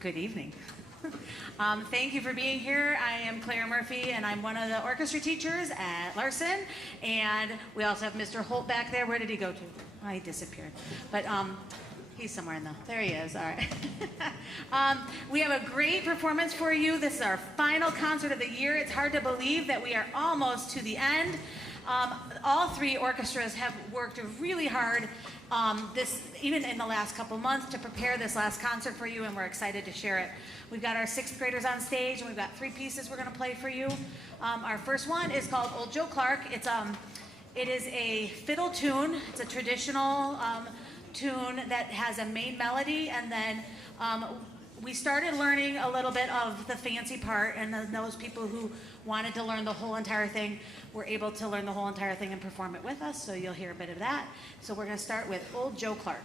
Good evening. Thank you for being here. I am Claire Murphy, and I'm one of the orchestra teachers at Larson. And we also have Mr. Holt back there. Where did he go to? Oh, he disappeared. But he's somewhere in the, there he is, all right. We have a great performance for you. This is our final concert of the year. It's hard to believe that we are almost to the end. All three orchestras have worked really hard even in the last couple months to prepare this last concert for you, and we're excited to share it. We've got our sixth graders on stage, and we've got three pieces we're going to play for you. Our first one is called Old Joe Clark. It is a fiddle tune. It's a traditional tune that has a main melody, and then we started learning a little bit of the fancy part, and then those people who wanted to learn the whole entire thing were able to learn the whole entire thing and perform it with us, so you'll hear a bit of that. So we're going to start with Old Joe Clark.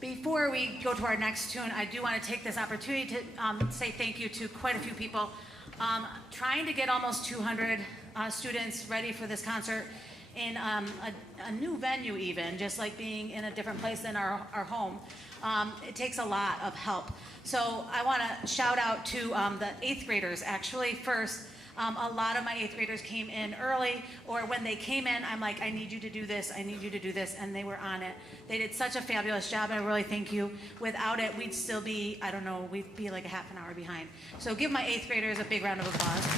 Before we go to our next tune, I do want to take this opportunity to say thank you to quite a few people. Trying to get almost 200 students ready for this concert in a new venue even, just like being in a different place than our home. It takes a lot of help. So I want to shout out to the 8th graders actually first. A lot of my 8th graders came in early, or when they came in, I'm like, I need you to do this, I need you to do this, and they were on it. They did such a fabulous job, and I really thank you. Without it, we'd still be, I don't know, we'd be like a half an hour behind. So give my 8th graders a big round of applause.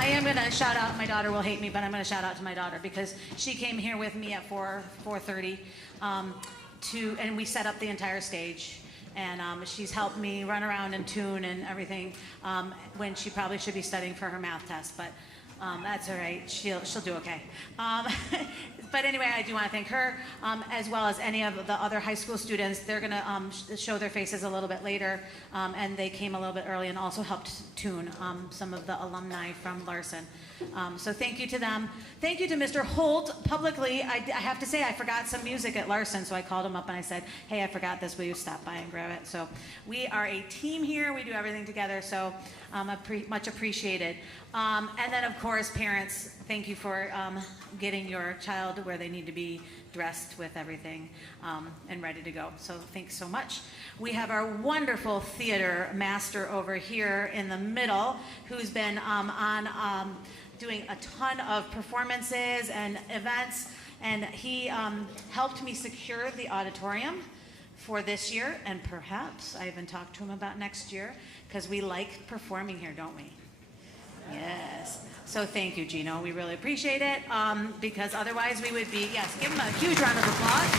I am going to shout out, my daughter will hate me, but I'm going to shout out to my daughter because she came here with me at 4:30 and we set up the entire stage. And she's helped me run around and tune and everything when she probably should be studying for her math test, but that's all right. She'll do okay. But anyway, I do want to thank her, as well as any of the other high school students. They're going to show their faces a little bit later, and they came a little bit early and also helped tune some of the alumni from Larson. So thank you to them. Thank you to Mr. Holt. Publicly, I have to say I forgot some music at Larson, so I called him up and I said, hey, I forgot this. Will you stop by and grab it? So we are a team here. We do everything together, so much appreciated. And then, of course, parents, thank you for getting your child where they need to be, dressed with everything and ready to go. So thanks so much. We have our wonderful theater master over here in the middle who's been doing a ton of performances and events, and he helped me secure the auditorium for this year, and perhaps I even talked to him about next year, because we like performing here, don't we? Yes. So thank you, Gino. We really appreciate it, because otherwise we would be, yes, give him a huge round of applause.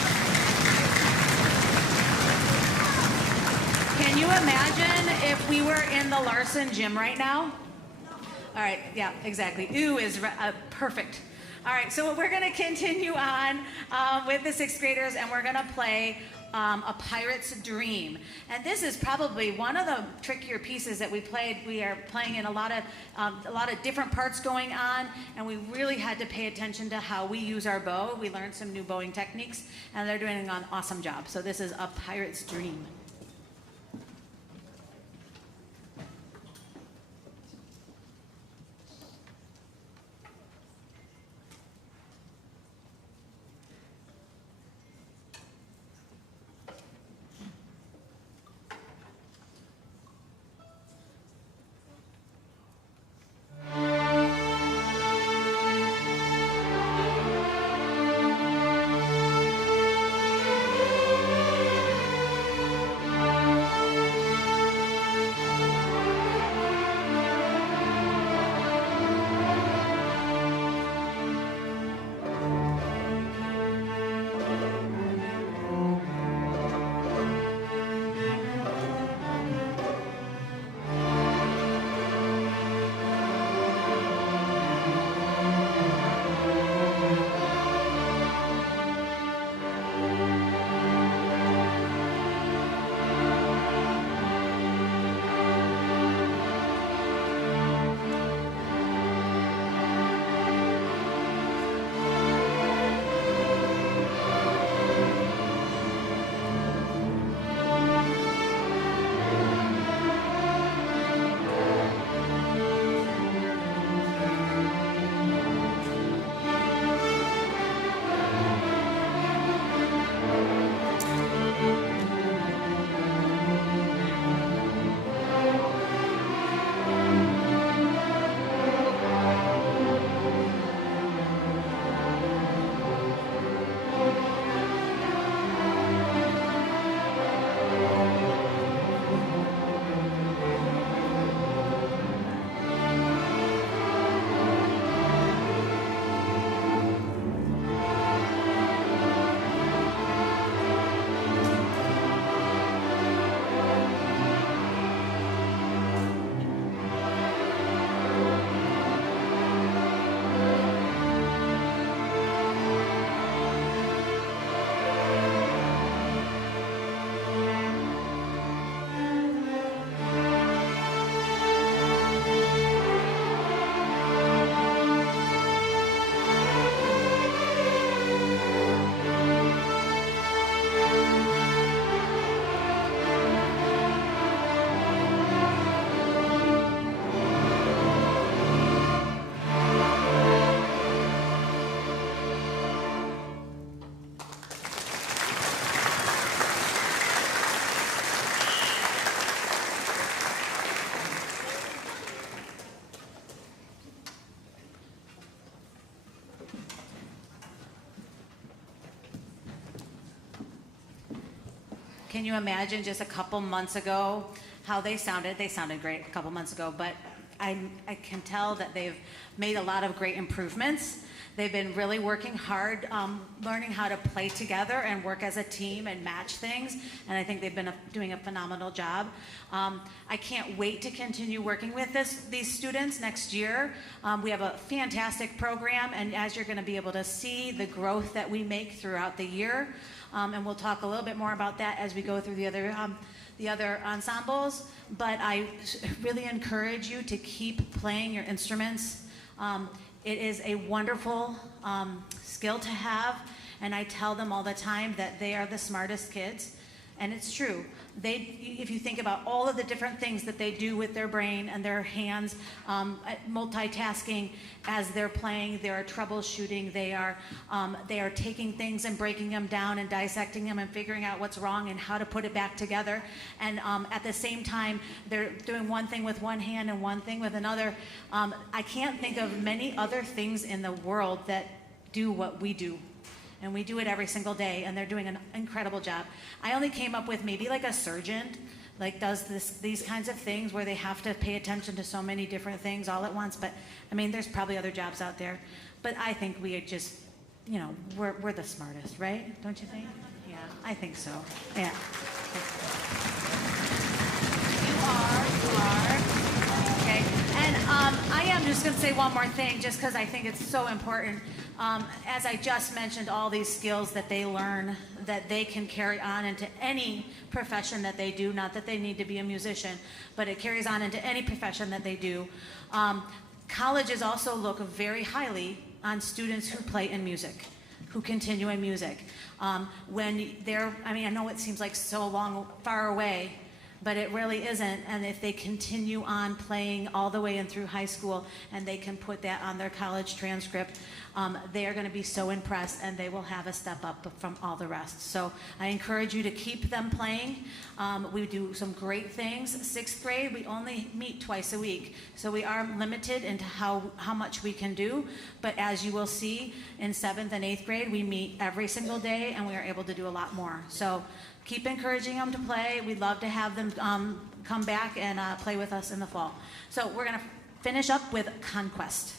Can you imagine if we were in the Larson gym right now? All right, yeah, exactly. Ooh is perfect. All right, so we're going to continue on with the sixth graders, and we're going to play A Pirate's Dream. And this is probably one of the trickier pieces that we played. We are playing in a lot of different parts going on, and we really had to pay attention to how we use our bow. We learned some new bowing techniques, and they're doing an awesome job. So this is A Pirate's Dream. Can you imagine just a couple months ago how they sounded? They sounded great a couple months ago, but I can tell that they've made a lot of great improvements. They've been really working hard, learning how to play together and work as a team and match things, and I think they've been doing a phenomenal job. I can't wait to continue working with these students next year. We have a fantastic program, and as you're going to be able to see the growth that we make throughout the year, and we'll talk a little bit more about that as we go through the other ensembles, but I really encourage you to keep playing your instruments. It is a wonderful skill to have, and I tell them all the time that they are the smartest kids, and it's true. If you think about all of the different things that they do with their brain and their hands, multitasking as they're playing, they are troubleshooting, they are taking things and breaking them down and dissecting them and figuring out what's wrong and how to put it back together. And at the same time, they're doing one thing with one hand and one thing with another. I can't think of many other things in the world that do what we do. And we do it every single day, and they're doing an incredible job. I only came up with maybe like a surgeon, like does these kinds of things where they have to pay attention to so many different things all at once. But I mean, there's probably other jobs out there. But I think we are just, we're the smartest, right? Don't you think? Yeah, I think so. Yeah. You are. Okay. And I am just going to say one more thing, just because I think it's so important. As I just mentioned, all these skills that they learn, that they can carry on into any profession that they do, not that they need to be a musician, but it carries on into any profession that they do. Colleges also look very highly on students who play in music, who continue in music. When they're, I know it seems like so far away, but it really isn't. And if they continue on playing all the way in through high school and they can put that on their college transcript, they are going to be so impressed, and they will have a step up from all the rest. So I encourage you to keep them playing. We do some great things. Sixth grade, we only meet twice a week, so we are limited into how much we can do. But as you will see, in 7th and 8th grade, we meet every single day, and we are able to do a lot more. So keep encouraging them to play. We'd love to have them come back and play with us in the fall. So we're going to finish up with Conquest.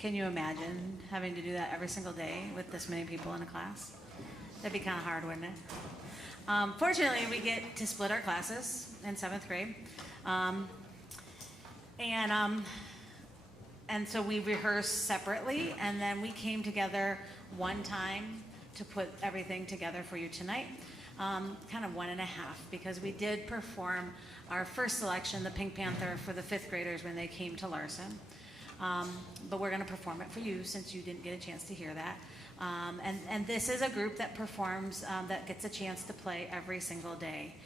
Can you imagine having to do that every single day with this many people in a class? That'd be kind of hard, wouldn't it? Fortunately, we get to split our classes in 7th grade. And so we rehearsed separately, and then we came together one time to put everything together for you tonight. Kind of one and a half, because we did perform our first selection, the Pink Panther, for the 5th graders when they came to Larson. But we're going to perform it for you since you didn't get a chance to hear that. And this is a group that performs, that gets a chance to play every single day.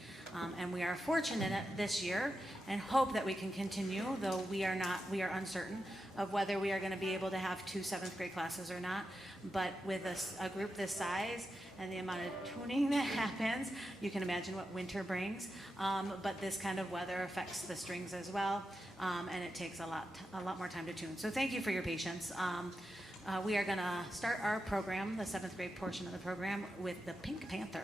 And we are fortunate this year and hope that we can continue, though we are uncertain of whether we are going to be able to have 2 7th grade classes or not. But with a group this size and the amount of tuning that happens, you can imagine what winter brings. But this kind of weather affects the strings as well, and it takes a lot more time to tune. So thank you for your patience. We are going to start our program, the 7th grade portion of the program, with the Pink Panther.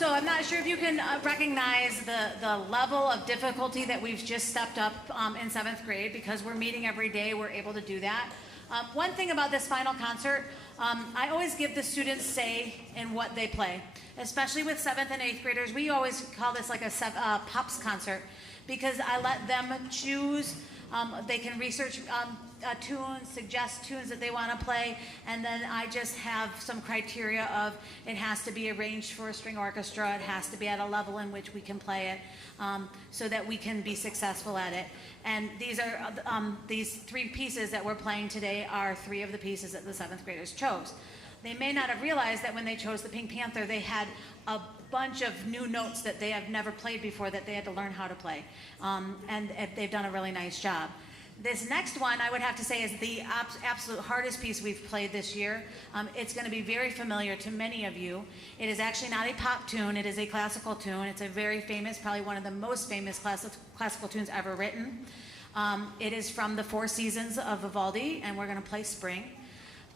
So I'm not sure if you can recognize the level of difficulty that we've just stepped up in 7th grade. Because we're meeting every day, we're able to do that. One thing about this final concert, I always give the students say in what they play, especially with 7th and 8th graders. We always call this like a pops concert, because I let them choose. They can research tunes, suggest tunes that they want to play, and then I just have some criteria of it has to be arranged for a string orchestra, it has to be at a level in which we can play it, so that we can be successful at it. And these are these 3 pieces that we're playing today are 3 of the pieces that the 7th graders chose. They may not have realized that when they chose the Pink Panther, they had a bunch of new notes that they have never played before that they had to learn how to play. And they've done a really nice job. This next one, I would have to say, is the absolute hardest piece we've played this year. It's going to be very familiar to many of you. It is actually not a pop tune. It is a classical tune. It's a very famous, probably one of the most famous classical tunes ever written. It is from the 4 Seasons of Vivaldi, and we're going to play Spring.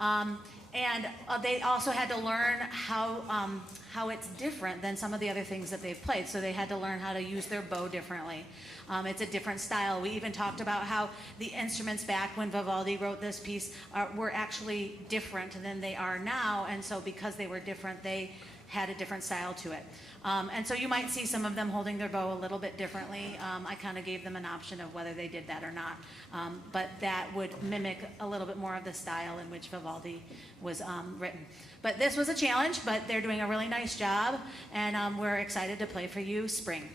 And they also had to learn how it's different than some of the other things that they've played. So they had to learn how to use their bow differently. It's a different style. We even talked about how the instruments back when Vivaldi wrote this piece were actually different than they are now. And so because they were different, they had a different style to it. And so you might see some of them holding their bow a little bit differently. I kind of gave them an option of whether they did that or not. But that would mimic a little bit more of the style in which Vivaldi was written. But this was a challenge, but they're doing a really nice job, and we're excited to play for you Spring.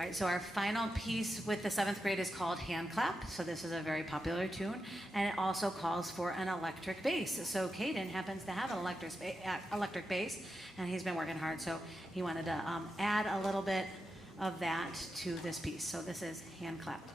All right, so our final piece with the 7th grade is called Hand Clap. So this is a very popular tune, and it also calls for an electric bass. So Caden happens to have an electric bass, and he's been working hard, so he wanted to add a little bit of that to this piece. So this is Hand Clap.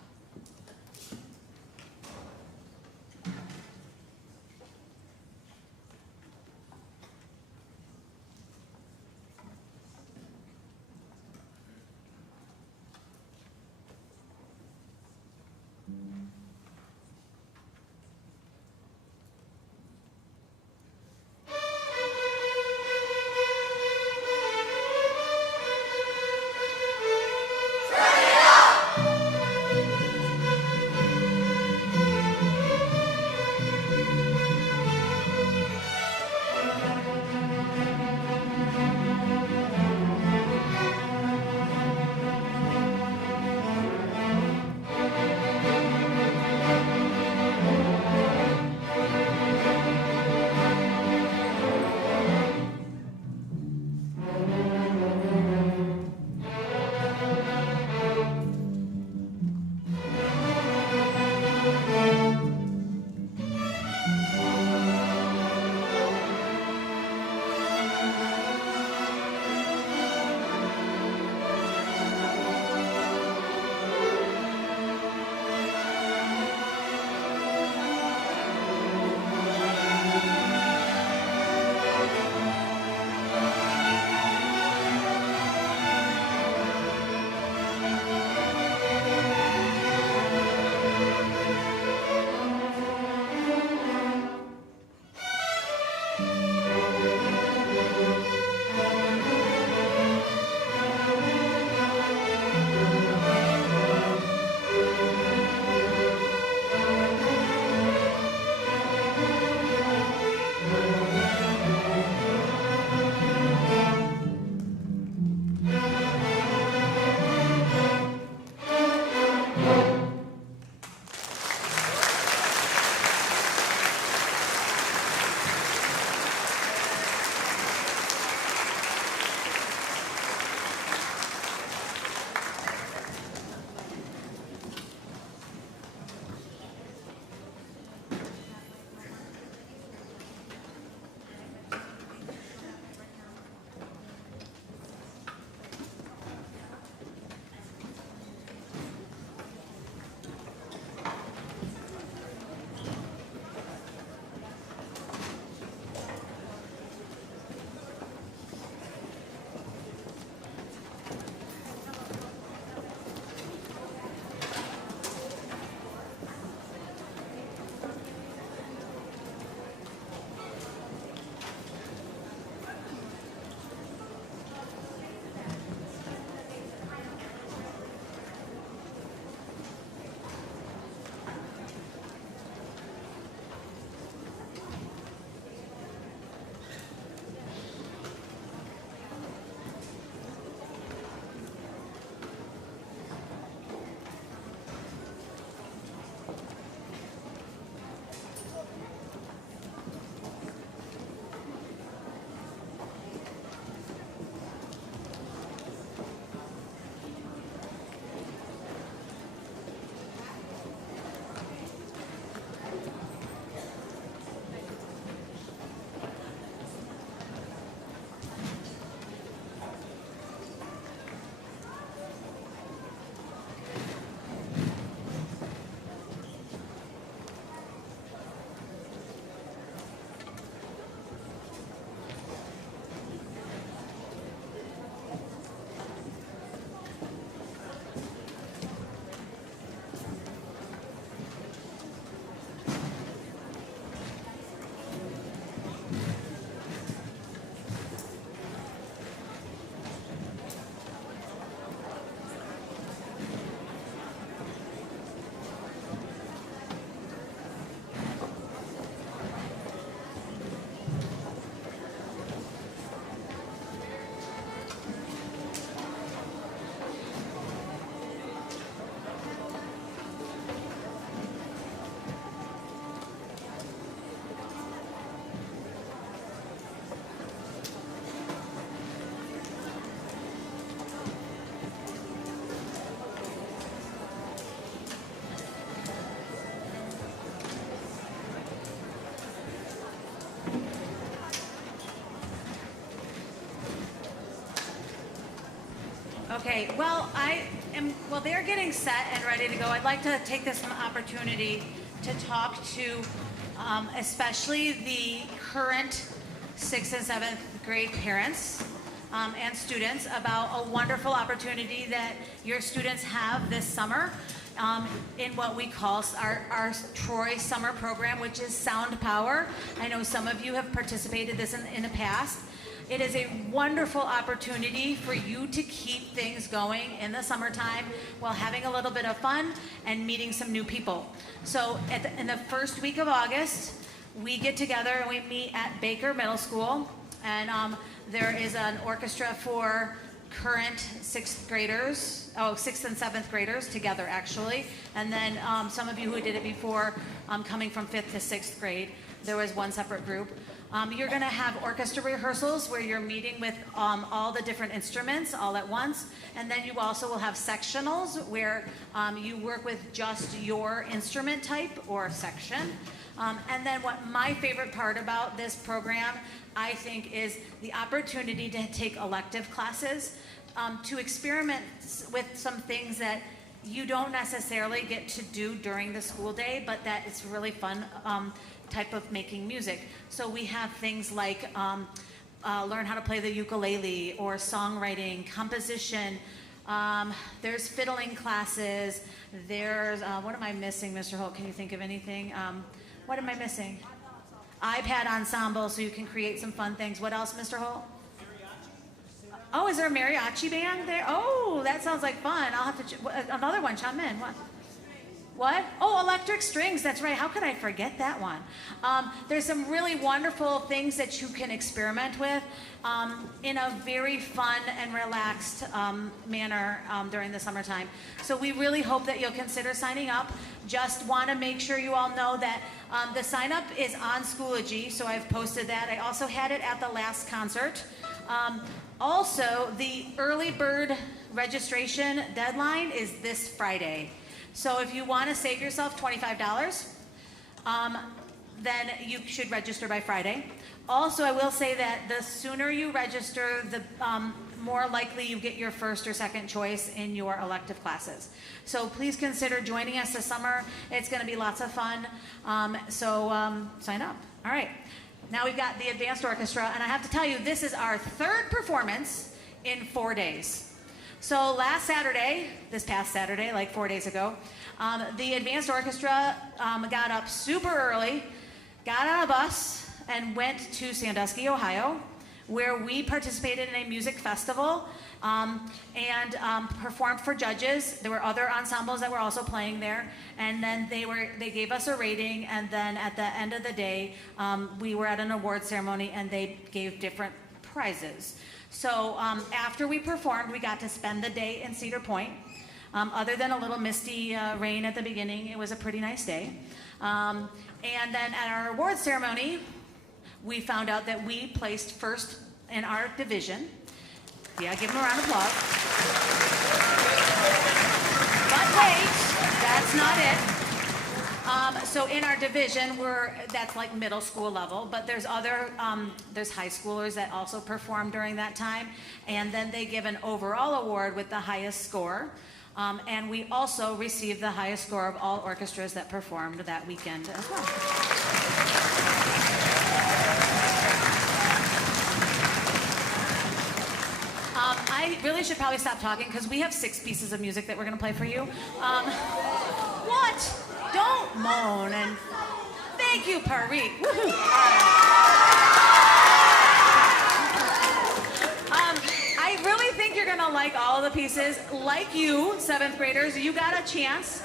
Okay, well, while they're getting set and ready to go, I'd like to take this opportunity to talk to especially the current 6th and 7th grade parents and students about a wonderful opportunity that your students have this summer in what we call our Troy summer program, which is Sound Power. I know some of you have participated this in the past. It is a wonderful opportunity for you to keep things going in the summertime while having a little bit of fun and meeting some new people. So in the first week of August, we get together and we meet at Baker Middle School, and there is an orchestra for current 6th and 7th graders together actually, and then some of you who did it before coming from 5th to 6th grade, there was one separate group. You're going to have orchestra rehearsals where you're meeting with all the different instruments all at once, and then you also will have sectionals where you work with just your instrument type or section. And then what my favorite part about this program, I think, is the opportunity to take elective classes, to experiment with some things that you don't necessarily get to do during the school day, but that it's really fun type of making music. So we have things like learn how to play the ukulele or songwriting, composition. There's fiddling classes. There's, what am I missing, Mr. Holt? Can you think of anything? What am I missing? iPad ensemble, so you can create some fun things. What else, Mr. Holt? Oh, is there a mariachi band there? Oh, that sounds like fun. I'll have to, another one, chime in. What? Oh, electric strings, that's right. How could I forget that one? There's some really wonderful things that you can experiment with in a very fun and relaxed manner during the summertime. So we really hope that you'll consider signing up. Just want to make sure you all know that the sign up is on Schoology, so I've posted that. I also had it at the last concert. Also, the early bird registration deadline is this Friday. So if you want to save yourself $25, then you should register by Friday. Also, I will say that the sooner you register, the more likely you get your first or second choice in your elective classes. So please consider joining us this summer. It's going to be lots of fun. Sign up. All right. Now we've got the Advanced Orchestra, and I have to tell you, this is our third performance in 4 days. So this past Saturday, like 4 days ago, the Advanced Orchestra got up super early, got on a bus, and went to Sandusky, Ohio, where we participated in a music festival and performed for judges. There were other ensembles that were also playing there, and then they gave us a rating, and then at the end of the day, we were at an award ceremony, and they gave different prizes. So after we performed, we got to spend the day in Cedar Point. Other than a little misty rain at the beginning, it was a pretty nice day. And then at our award ceremony, we found out that we placed first in our division. Yeah, give them a round of applause. But wait, that's not it. So in our division, that's like middle school level, but there's there's high schoolers that also perform during that time, and then they give an overall award with the highest score. And we also received the highest score of all orchestras that performed that weekend as well. I really should probably stop talking because we have 6 pieces of music that we're going to play for you. What? Don't moan. And thank you, Parik. Woohoo. I really think you're going to like all the pieces. Like you, 7th graders, you got a chance.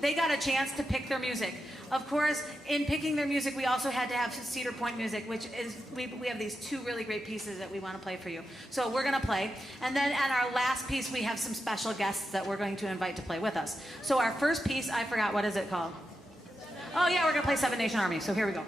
They got a chance to pick their music. Of course, in picking their music, we also had to have Cedar Point music, which is, we have these 2 really great pieces that we want to play for you. So we're going to play. And then at our last piece, we have some special guests that we're going to invite to play with us. So our first piece, I forgot, what is it called? Oh yeah, we're going to play 7 Nation Army. So here we go.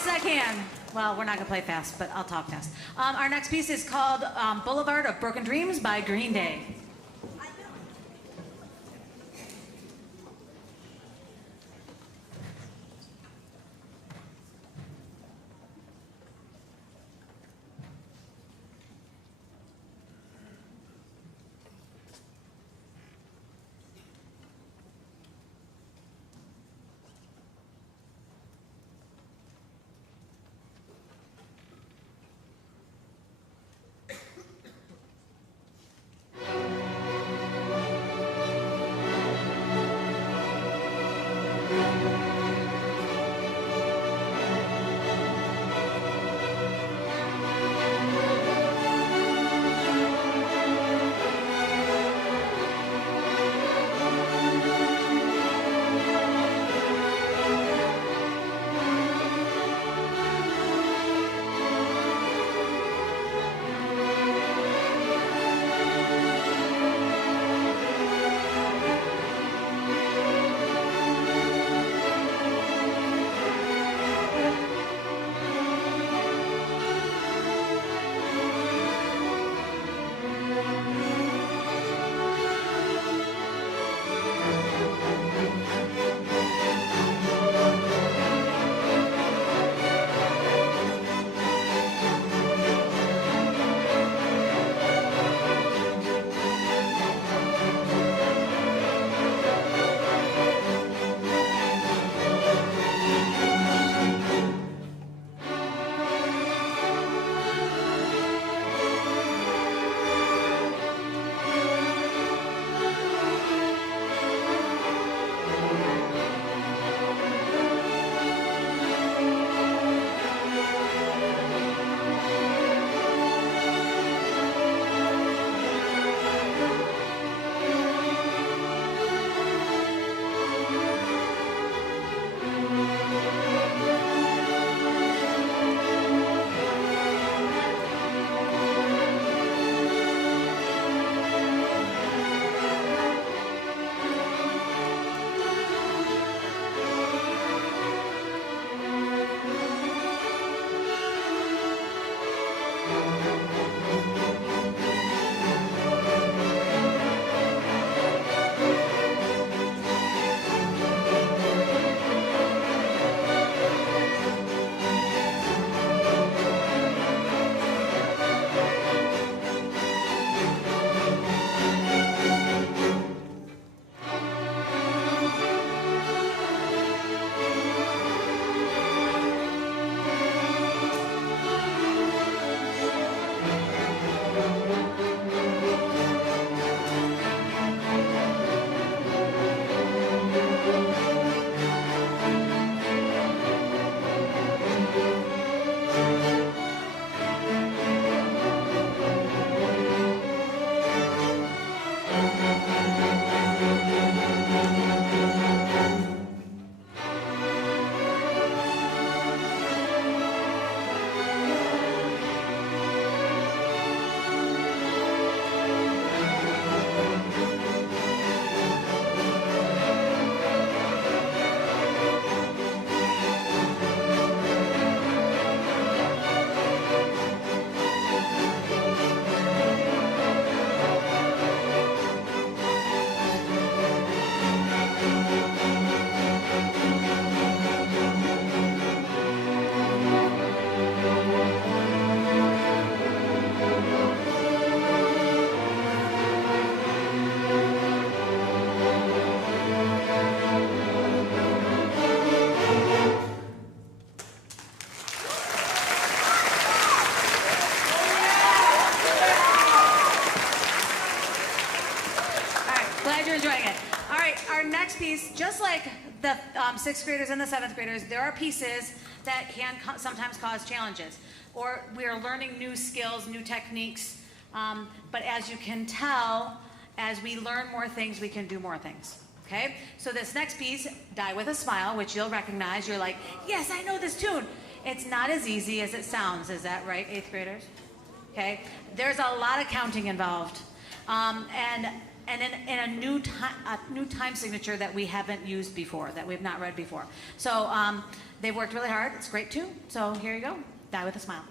fast as I can. Well, we're not going to play fast, but I'll talk fast. Our next piece is called Boulevard of Broken Dreams by Green Day. next piece, just like the sixth graders and the seventh graders, there are pieces that can sometimes cause challenges, or we are learning new skills, new techniques, but as you can tell, as we learn more things, we can do more things. Okay, so this next piece, Die With a Smile, which you'll recognize, you're like, yes, I know this tune. It's not as easy as it sounds, is that right, eighth graders? Okay, there's a lot of counting involved. And and in a new time signature that we haven't used before, that we've not read before. So they've worked really hard. It's a great tune. So here you go. Die with a Smile.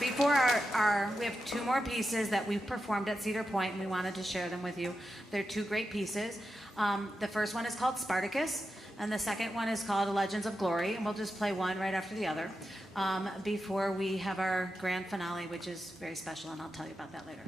Before we have two more pieces that we performed at Cedar Point, and we wanted to share them with you. They're two great pieces. The first one is called Spartacus, and the second one is called Legends of Glory, and we'll just play one right after the other before we have our grand finale, which is very special, and I'll tell you about that later.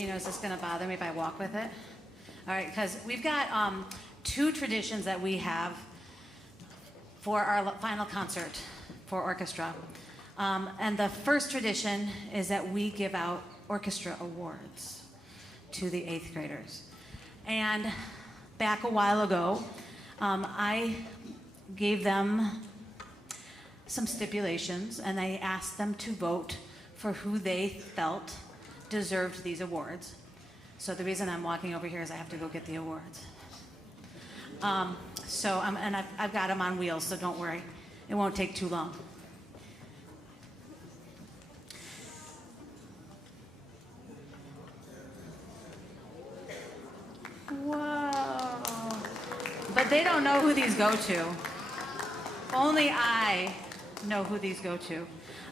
Gino, is this going to bother me if I walk with it? All right, because we've got 2 traditions that we have for our final concert for orchestra. And the first tradition is that we give out orchestra awards to the 8th graders. And back a while ago, I gave them some stipulations, and I asked them to vote for who they felt deserved these awards. So the reason I'm walking over here is I have to go get the awards. And I've got them on wheels, so don't worry. It won't take too long. Whoa. But they don't know who these go to. Only I know who these go to.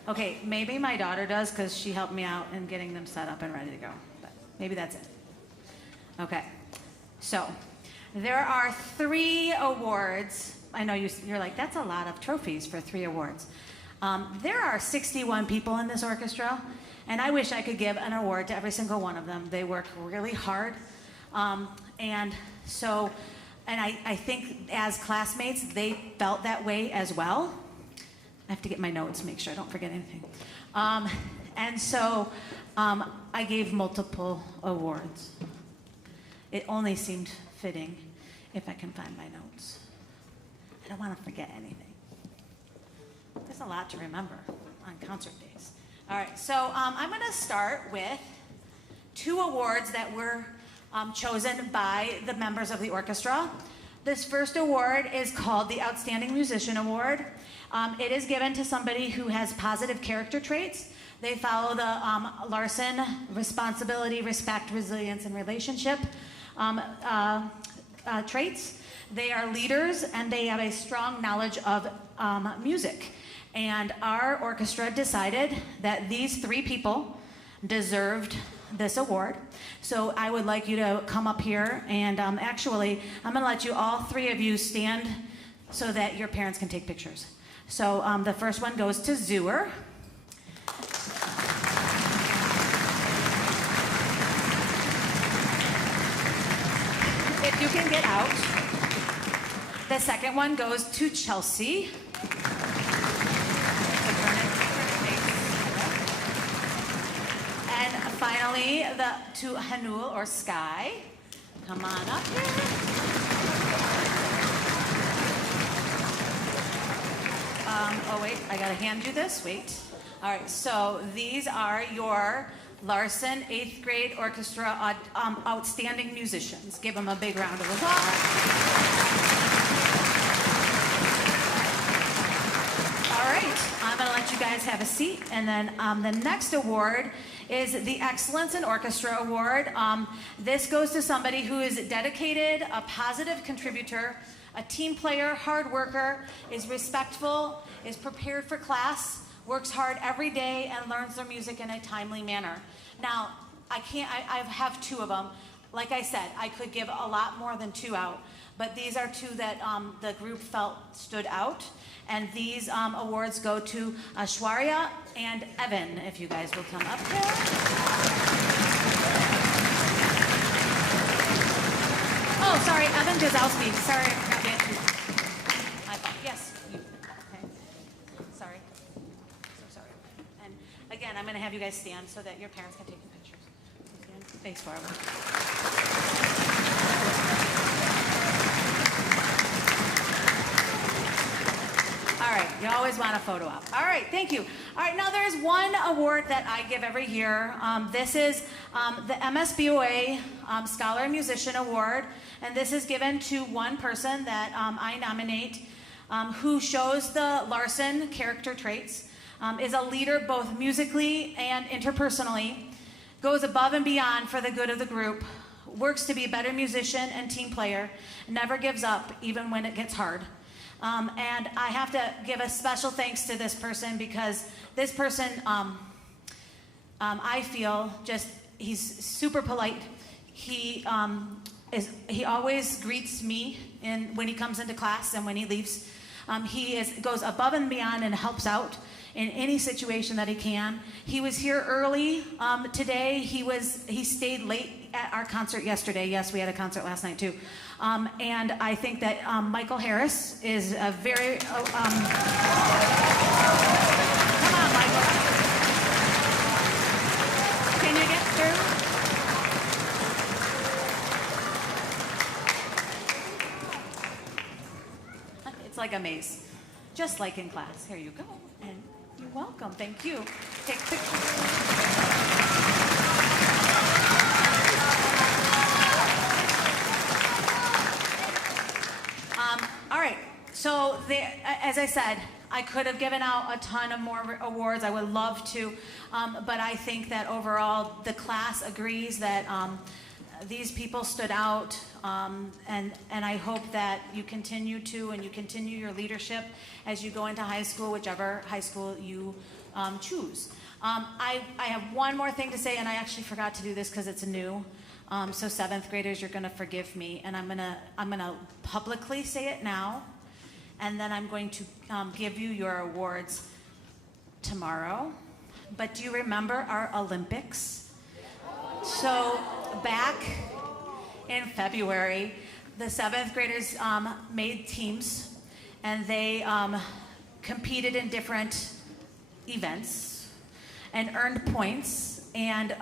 Okay, maybe my daughter does because she helped me out in getting them set up and ready to go. But maybe that's it. Okay, so there are 3 awards. I know you're like, that's a lot of trophies for 3 awards. There are 61 people in this orchestra, and I wish I could give an award to every single one of them. They work really hard. And I think as classmates, they felt that way as well. I have to get my notes, make sure I don't forget anything. I gave multiple awards. It only seemed fitting if I can find my notes. I don't want to forget anything. There's a lot to remember on concert days. All right, so I'm going to start with 2 awards that were chosen by the members of the orchestra. This first award is called the Outstanding Musician Award. It is given to somebody who has positive character traits. They follow the Larson responsibility, respect, resilience, and relationship traits. They are leaders, and they have a strong knowledge of music. And our orchestra decided that these 3 people deserved this award. So I would like you to come up here, and actually, I'm going to let you, all 3 of you, stand so that your parents can take pictures. So the first one goes to Zooer. If you can get out. The second one goes to Chelsea. And finally, to Hanul or Sky. Come on up here. Oh wait, I gotta hand you this, wait. All right, so these are your Larson 8th grade orchestra outstanding musicians. Give them a big round of applause. All right, I'm gonna let you guys have a seat, and then the next award is the Excellence in Orchestra Award. This goes to somebody who is dedicated, a positive contributor, a team player, hard worker, is respectful, is prepared for class, works hard every day, and learns their music in a timely manner. Now, I have 2 of them. Like I said, I could give a lot more than 2 out, but these are 2 that the group felt stood out. And these awards go to Ashwarya and Evan, if you guys will come up here. Oh, sorry, Evan Jazowski. Sorry, I forgot to answer. Yes. Okay. Sorry. So sorry. And again, I'm going to have you guys stand so that your parents can take your pictures. Stand face forward. All right, you always want a photo op. All right, thank you. All right, now there's one award that I give every year. This is the MSBOA Scholar and Musician Award, and this is given to one person that I nominate who shows the Larson character traits, is a leader both musically and interpersonally, goes above and beyond for the good of the group, works to be a better musician and team player, never gives up even when it gets hard. And I have to give a special thanks to this person because this person, I feel he's super polite. He always greets me when he comes into class and when he leaves. Goes above and beyond and helps out in any situation that he can. He was here early today. He stayed late at our concert yesterday. Yes, we had a concert last night too. And I think that Michael Harris is a very... come on, Michael. Can you get through? It's like a maze, just like in class. Here you go. And you're welcome. Thank you. Take pictures. All right, so as I said, I could have given out a ton of more awards. I would love to, but I think that overall the class agrees that these people stood out, and I hope that you continue to, and you continue your leadership as you go into high school, whichever high school you choose. I have one more thing to say, and I actually forgot to do this because it's new. So 7th graders, you're going to forgive me, and I'm gonna publicly say it now, and then I'm going to give you your awards tomorrow. But do you remember our Olympics? So back in February, the 7th graders made teams, and they competed in different events and earned points. And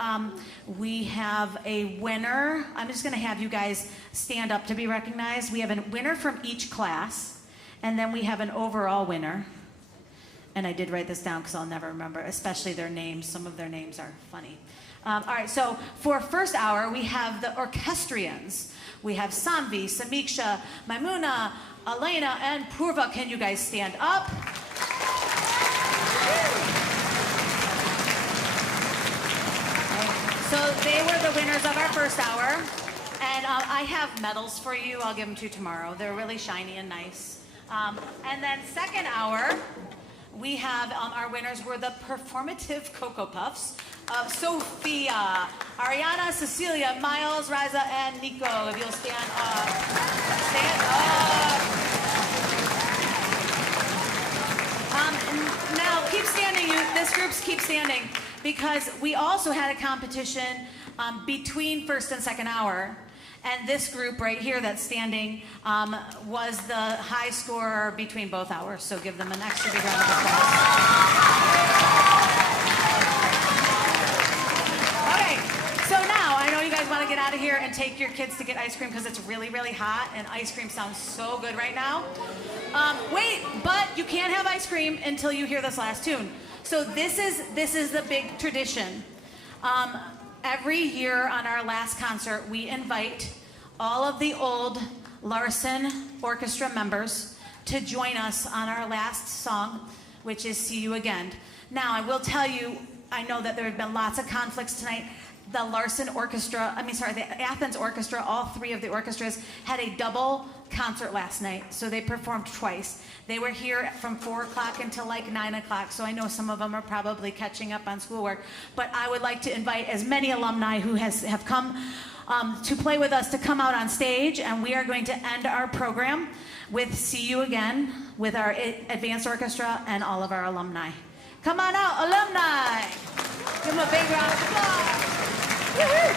we have a winner. I'm just going to have you guys stand up to be recognized. We have a winner from each class, and then we have an overall winner. And I did write this down because I'll never remember, especially their names. Some of their names are funny. All right, so for first hour, we have the orchestrians. We have Samvi, Samiksha, Maimuna, Elena, and Purva. Can you guys stand up? So they were the winners of our first hour, and I have medals for you. I'll give them to you tomorrow. They're really shiny and nice. And then second hour, we have our winners were the performative Cocoa Puffs of Sophia, Ariana, Cecilia, Miles, Riza, and Nico. If you'll stand up. Stand up. Now, keep standing. This group's keep standing. Because we also had a competition between first and second hour. And this group right here that's standing was the high scorer between both hours. So give them an extra big round of applause. Okay, so now I know you guys want to get out of here and take your kids to get ice cream because it's really, really hot. And ice cream sounds so good right now. Wait, but you can't have ice cream until you hear this last tune. So this is the big tradition. Every year on our last concert, we invite all of the old Larson Orchestra members to join us on our last song, which is See You Again. Now, I will tell you, I know that there have been lots of conflicts tonight. The Athens Orchestra, all three of the orchestras, had a double concert last night, so they performed twice. They were here from 4 o'clock until like 9 o'clock, so I know some of them are probably catching up on schoolwork, but I would like to invite as many alumni who have come to play with us to come out on stage, and we are going to end our program with See You Again with our advanced orchestra and all of our alumni. Come on out, alumni! Give them a big round of applause. Woo-hoo.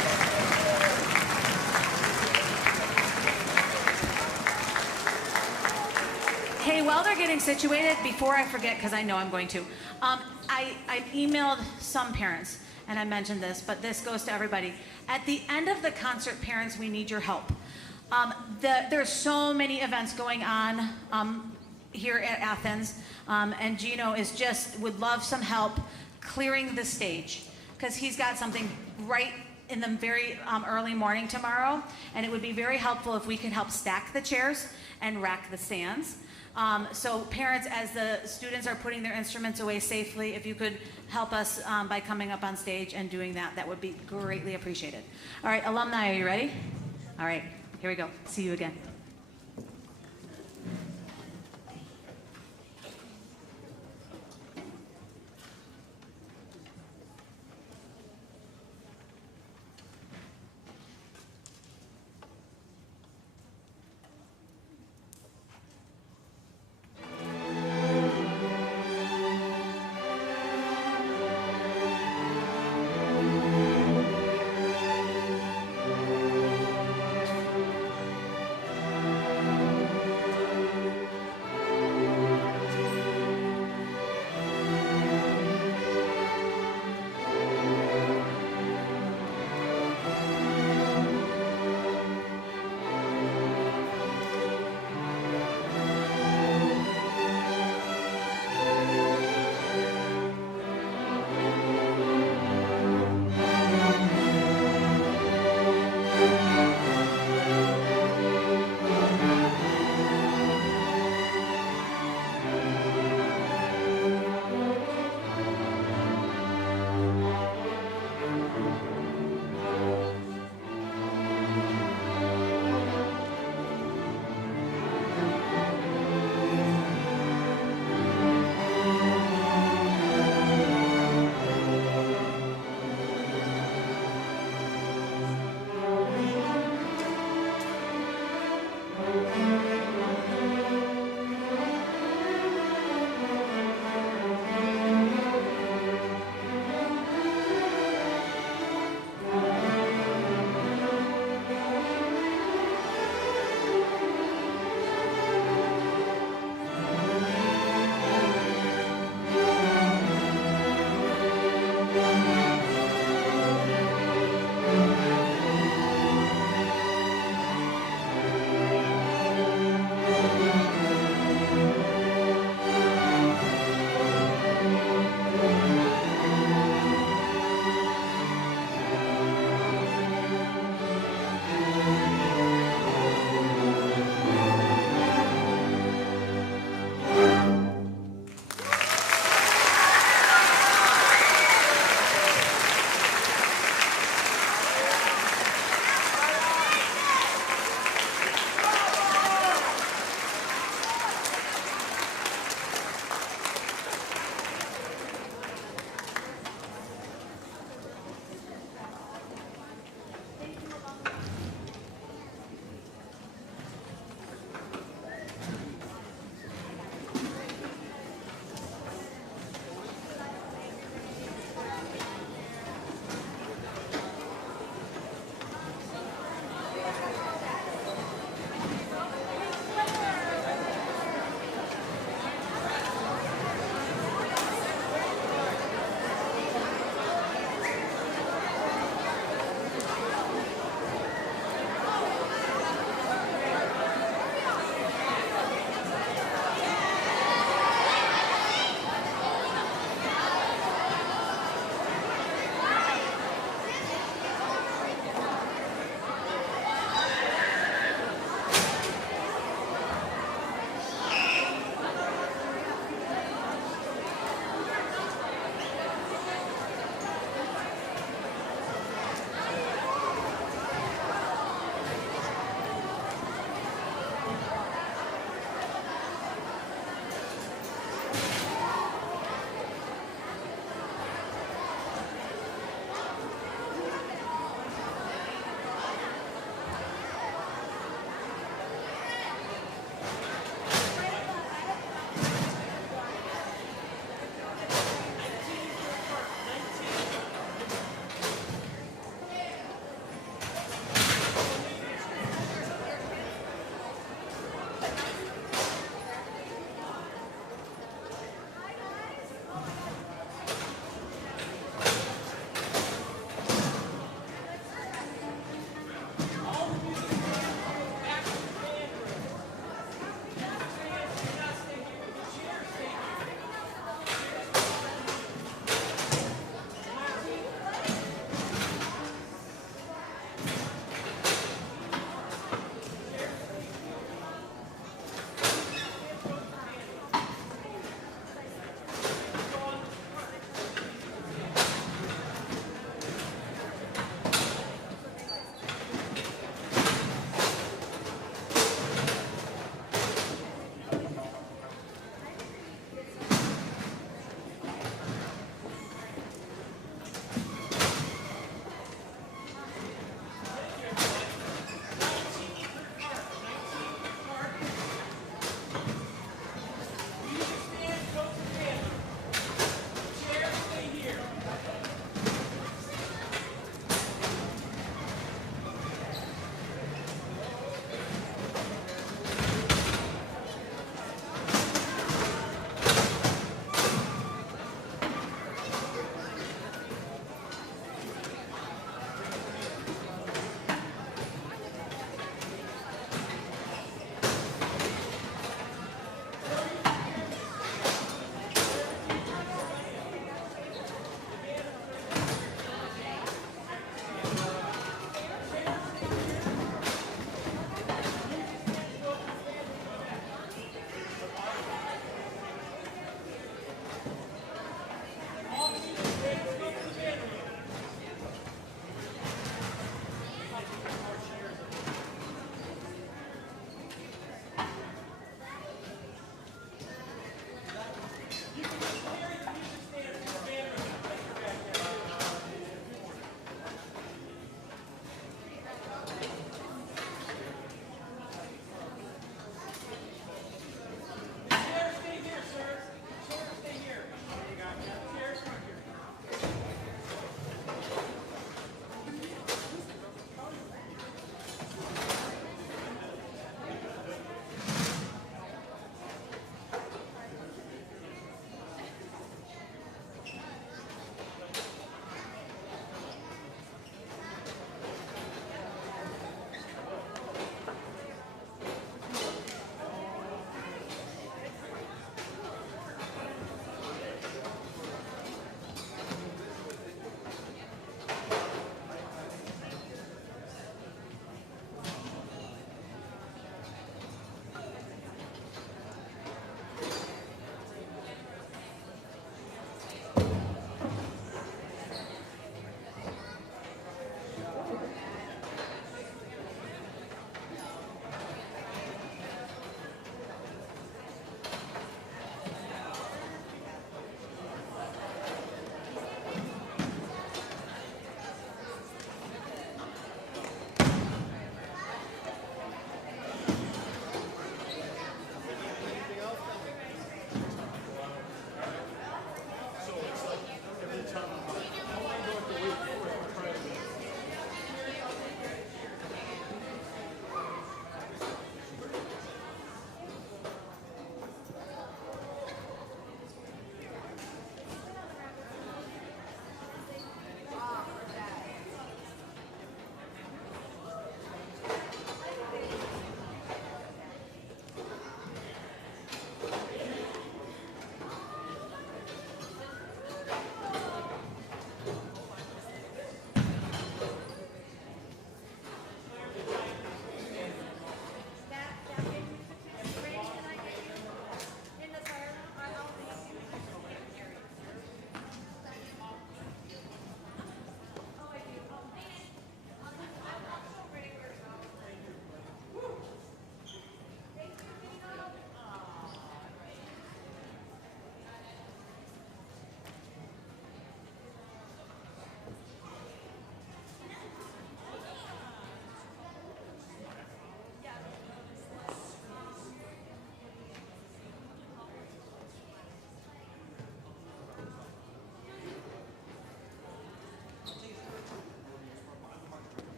Hey, while they're getting situated, before I forget, because I know I'm going to, I emailed some parents, and I mentioned this, but this goes to everybody. At the end of the concert, parents, we need your help. There's so many events going on here at Athens, and Gino would love some help clearing the stage, because he's got something right in the very early morning tomorrow, and it would be very helpful if we could help stack the chairs and rack the stands. So parents, as the students are putting their instruments away safely, if you could help us by coming up on stage and doing that, that would be greatly appreciated. All right, alumni, are you ready? All right, here we go. See you again.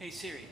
Hey Siri,